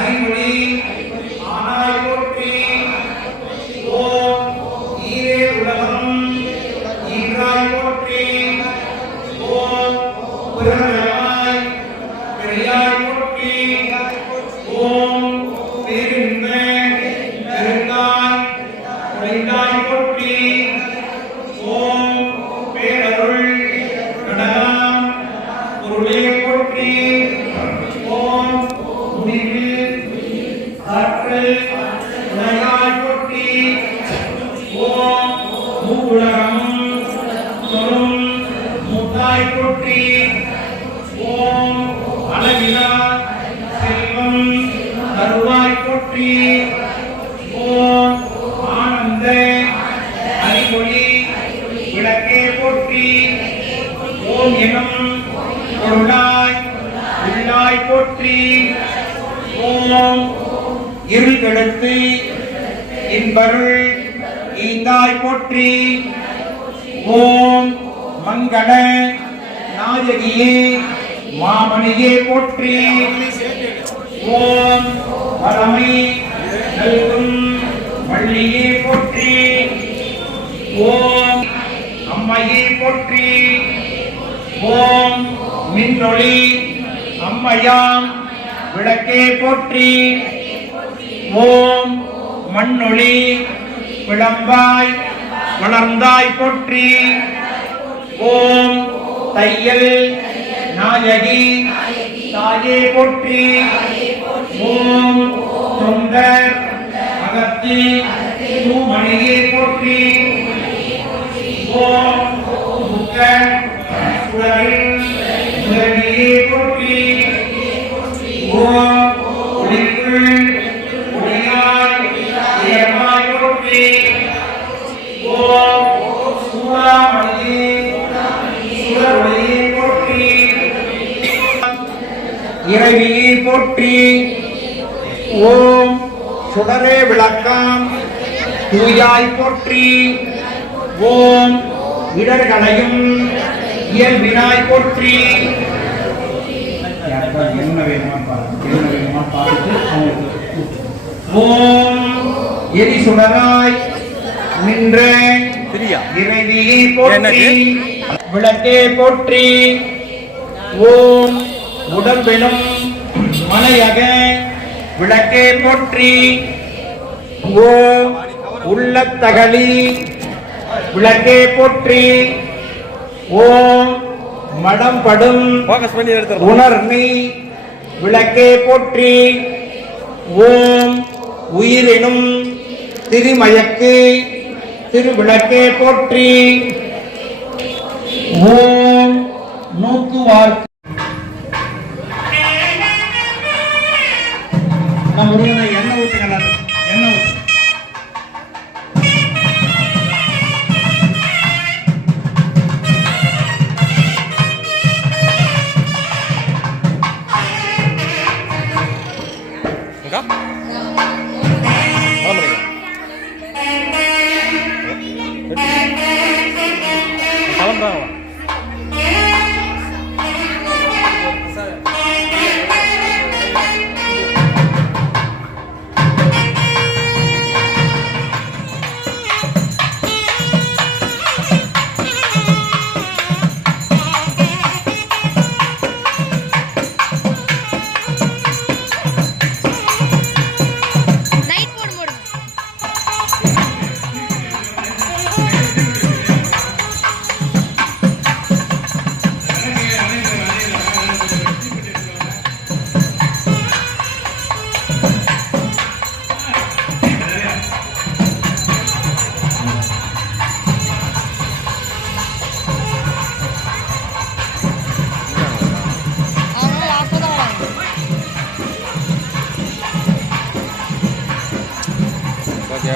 அறிமொழி ஆனாய் போற்றி. ஓம் ஈரே உலகம் ஈராய் போற்றி. ஓம் புறநாய் பெரியாய் போற்றி. ஓம் பேரின்ப பெருங்காய் உடைந்தாய் போற்றி. ஓம் பேரருள் கடலாம் பொருளே போற்றி. ஓம் முடிவு ஆற்றல் உடையாய் போற்றி. ஓம் மூவுலகம் சொலும் மூத்தாய் போற்றி. ஓம் அளவிலா செல்வம் தருவாய் போற்றி. ஓம் ஆனந்த அறிமொழி விளக்கே போற்றி. ஓம் எனும் பொருளாய் உள்ளாய் போற்றி. ஓம் இருள் கெடுத்து இன்பருள் ஈந்தாய் போற்றி. ஓம் மங்கள நாயகியே மாமணியே போற்றி. ஓம் பரமை நல்கும் வள்ளியே போற்றி. ஓம் அம்மையே போற்றி. ஓம் மின்னொளி அம்மையாம் விளக்கே போற்றி. ஓம் மண்ணொளி விளம்பாய் வளர்ந்தாய் போற்றி. ஓம் தையல் நாயகி தாயே போற்றி. ஓம் தொண்டர் அகத்தி தூமணியே போற்றி. ஓம் புத்தர் சுடரில் சுடரியே போற்றி. ஓம் ஒளிக்குள் ஒளியாய் உயர்வாய் போற்றி. ஓம் சூடாமணியே சுடரொளியே போற்றி. இறைவியே போற்றி. ஓம் சுடரே விளக்கம் தூயாய் போற்றி. ஓம் இடர்களையும் இயல்பினாய் போற்றி. ஓம் எரி சுடராய் நின்ற இறைவியை போற்றி. விளக்கே போற்றி. ஓம் உடம்பெனும் மலையக விளக்கே போற்றி. ஓம் உள்ளத்தகலி விளக்கே போற்றி. ஓம் மடம்படும் உணர்நீ விளக்கே போற்றி. ஓம் உயிரினும் திருமயக்கு திருவிளக்கே போற்றி. ஓம் நோக்குவார் எண்ணெய் ஊற்றுங்க. எண்ணெய் ஊற்று.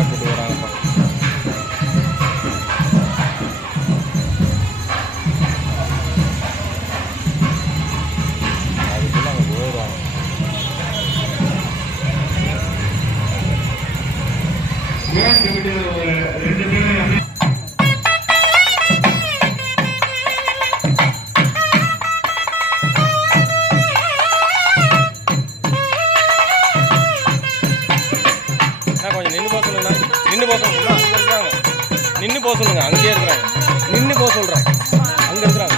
போட்டு வராங்கப்பா. அதுக்குள்ள அங்கே போயிடுவாங்க. போக சொல்லுங்க. அங்கே இருக்கிறாங்க. நின்று போக சொல்லுங்க. அங்கேயே இருக்கிறாங்க. நின்று போக சொல்கிறேன். அங்கே இருக்கிறாங்க.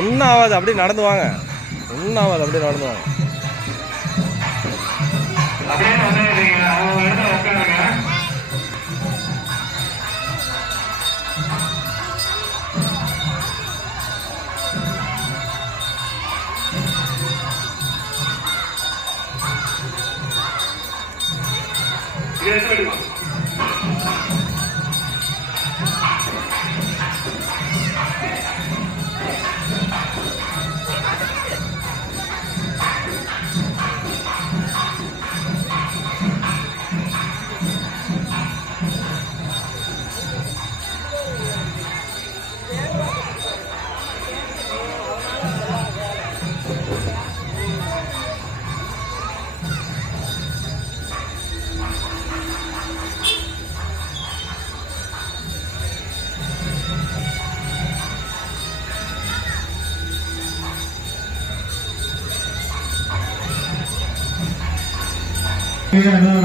ஒன்றும் ஆகாது, அப்படியே நடந்து வாங்க. ஒன்றும் ஆகாது, அப்படியே நடந்து வாங்க.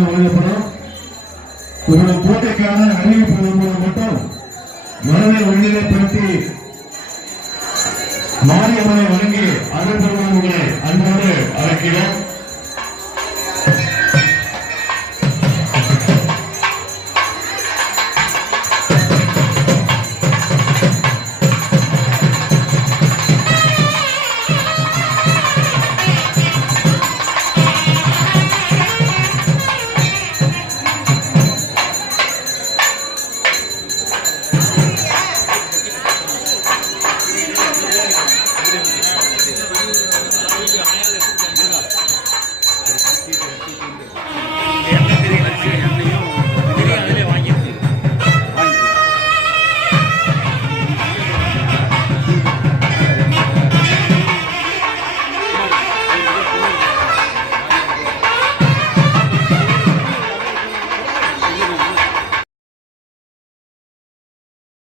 வழங்கப்படும். இவ்வளவு கோட்டைக்கான அறிவிப்பு வரும்போது மட்டும் மனதை ஒருநிலைப்படுத்தி மாரியம்மனை வழங்கி அருள் பெறுவதை அன்போடு அழைக்கிறோம்.